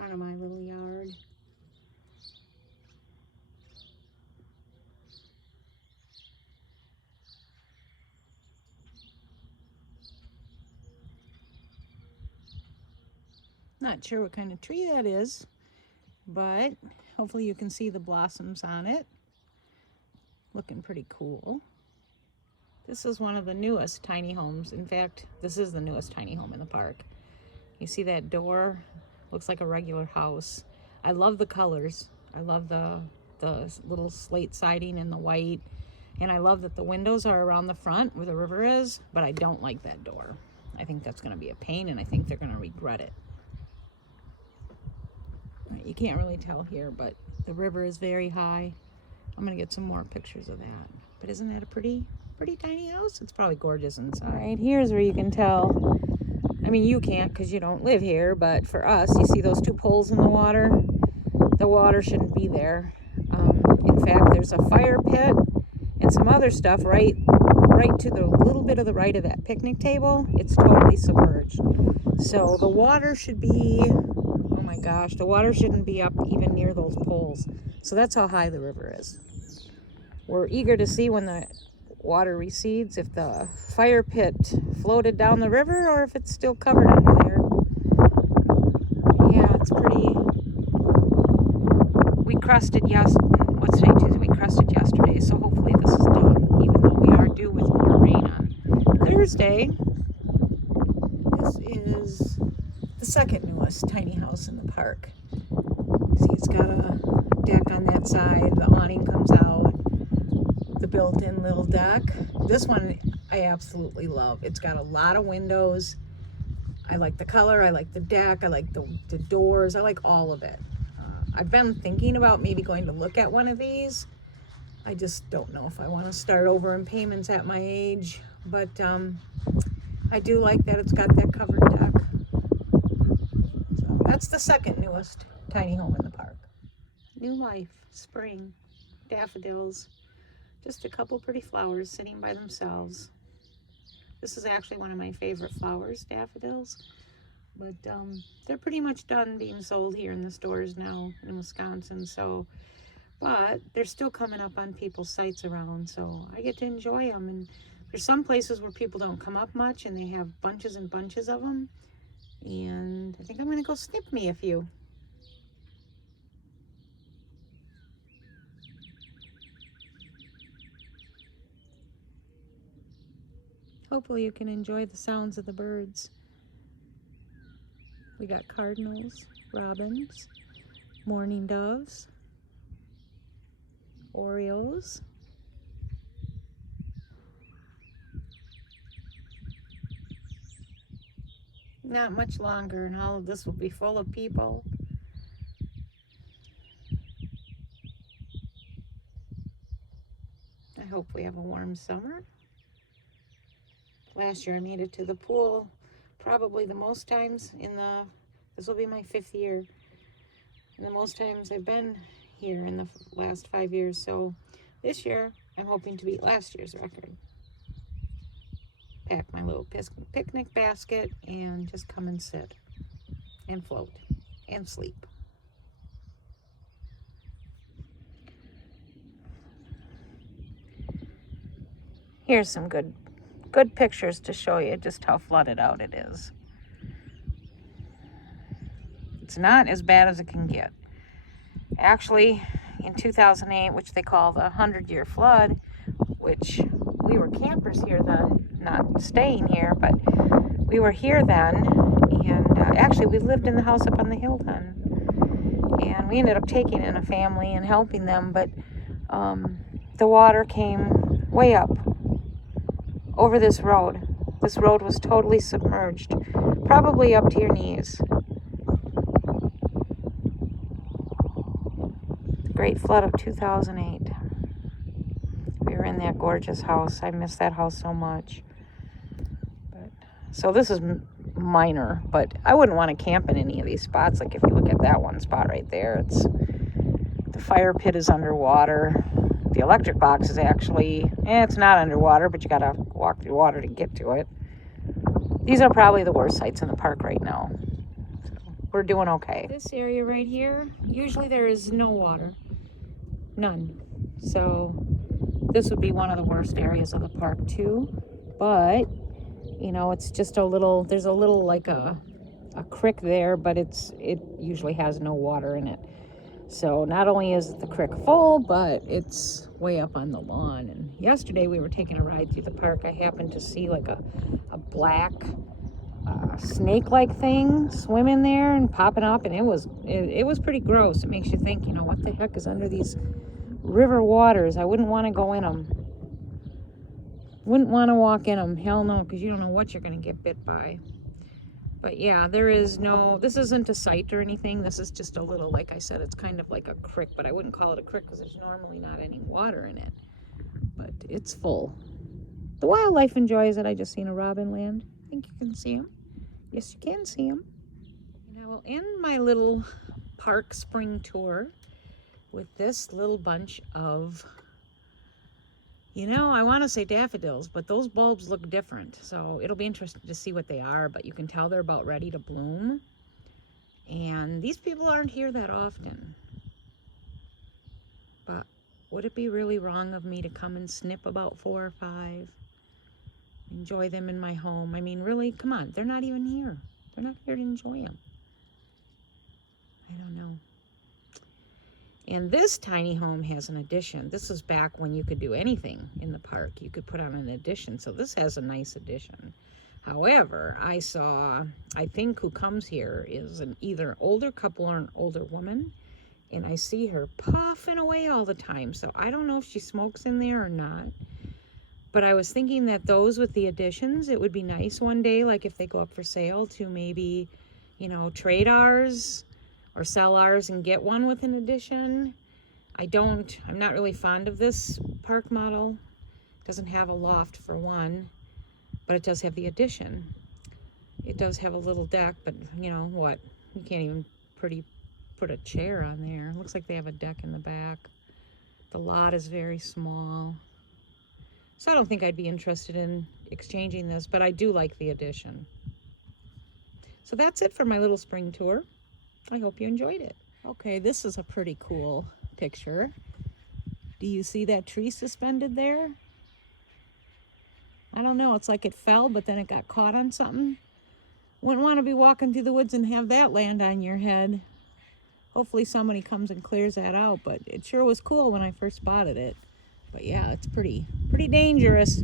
front of my little yard. Not sure what kind of tree that is, but hopefully you can see the blossoms on it. Looking pretty cool. This is one of the newest tiny homes. In fact, this is the newest tiny home in the park. You see that door? Looks like a regular house. I love the colors. I love the little slate siding and the white. And I love that the windows are around the front where the river is, but I don't like that door. I think that's going to be a pain, and I think they're going to regret it. You can't really tell here, but the river is very high. I'm going to get some more pictures of that. But isn't that a pretty tiny house? It's probably gorgeous inside. Right, here's where you can tell. I mean, you can't because you don't live here, but for us, you see those two poles in the water? The water shouldn't be there. In fact, there's a fire pit and some other stuff right to the little bit of the right of that picnic table. It's totally submerged. So the water should be, oh my gosh, the water shouldn't be up even near those poles. So that's how high the river is. We're eager to see when the water recedes, if the fire pit floated down the river or if it's still covered under there. Yeah, it's pretty. We crusted what's today, Tuesday? We crusted yesterday, so hopefully this is done, even though we are due with more rain on Thursday. This is the second newest tiny house in the park. See, it's got a deck on that side, the awning comes out, the built-in little deck. This one I absolutely love. It's got a lot of windows. I like the color, I like the deck, I like the doors, I like all of it. I've been thinking about maybe going to look at one of these. I just don't know if I want to start over in payments at my age, but I do like that it's got that covered deck. So that's the second newest tiny home in the park. New life, spring, daffodils, just a couple pretty flowers sitting by themselves. This is actually one of my favorite flowers, daffodils. But they're pretty much done being sold here in the stores now in Wisconsin. So, but they're still coming up on people's sites around. So I get to enjoy them. And there's some places where people don't come up much and they have bunches and bunches of them. And I think I'm going to go snip me a few. Hopefully you can enjoy the sounds of the birds. We got cardinals, robins, mourning doves, orioles. Not much longer and all of this will be full of people. I hope we have a warm summer. Last year I made it to the pool probably the most times this will be my 5th year. And the most times I've been here in the last 5 years. So this year I'm hoping to beat last year's record. Pack my little picnic basket and just come and sit and float and sleep. Here's some good pictures to show you just how flooded out it is. It's not as bad as it can get. Actually, in 2008, which they call the 100-year flood, which we were campers here then, not staying here, but we were here then, and actually we lived in the house up on the hill then, and we ended up taking in a family and helping them, but the water came way up over this road. This road was totally submerged, probably up to your knees. The Great Flood of 2008. We were in that gorgeous house. I miss that house so much. So this is minor, but I wouldn't want to camp in any of these spots. Like if you look at that one spot right there, the fire pit is underwater. The electric box is actually, it's not underwater, but you gotta walk through water to get to it. These are probably the worst sites in the park right now. So, we're doing okay. This area right here, usually there is no water. None. So this would be one of the worst areas of the park too. But, you know, it's just a little, there's a little like a creek there, but it usually has no water in it. So not only is the creek full, but it's way up on the lawn. And yesterday we were taking a ride through the park. I happened to see like a black snake-like thing swimming there and popping up, and it was pretty gross. It makes you think, you know, what the heck is under these river waters? I wouldn't want to go in them. Wouldn't want to walk in them. Hell no, because you don't know what you're going to get bit by. But yeah, this isn't a site or anything. This is just a little, like I said, it's kind of like a creek, but I wouldn't call it a creek because there's normally not any water in it. But it's full. The wildlife enjoys it. I just seen a robin land. I think you can see them. Yes, you can see them. And I will end my little park spring tour with this little bunch of, you know, I want to say daffodils, but those bulbs look different. So it'll be interesting to see what they are, but you can tell they're about ready to bloom. And these people aren't here that often. But would it be really wrong of me to come and snip about 4 or 5? Enjoy them in my home? I mean, really, come on. They're not even here. They're not here to enjoy them. I don't know. And this tiny home has an addition. This is back when you could do anything in the park. You could put on an addition. So this has a nice addition. However, I think who comes here is either an older couple or an older woman. And I see her puffing away all the time. So I don't know if she smokes in there or not. But I was thinking that those with the additions, it would be nice one day, like if they go up for sale, to maybe, you know, trade ours or sell ours and get one with an addition. I'm not really fond of this park model. It doesn't have a loft for one, but it does have the addition. It does have a little deck, but you know what? You can't even put a chair on there. It looks like they have a deck in the back. The lot is very small. So I don't think I'd be interested in exchanging this, but I do like the addition. So that's it for my little spring tour. I hope you enjoyed it. Okay, this is a pretty cool picture. Do you see that tree suspended there? I don't know, it's like it fell, but then it got caught on something. Wouldn't want to be walking through the woods and have that land on your head. Hopefully somebody comes and clears that out, but it sure was cool when I first spotted it. But yeah, it's pretty dangerous.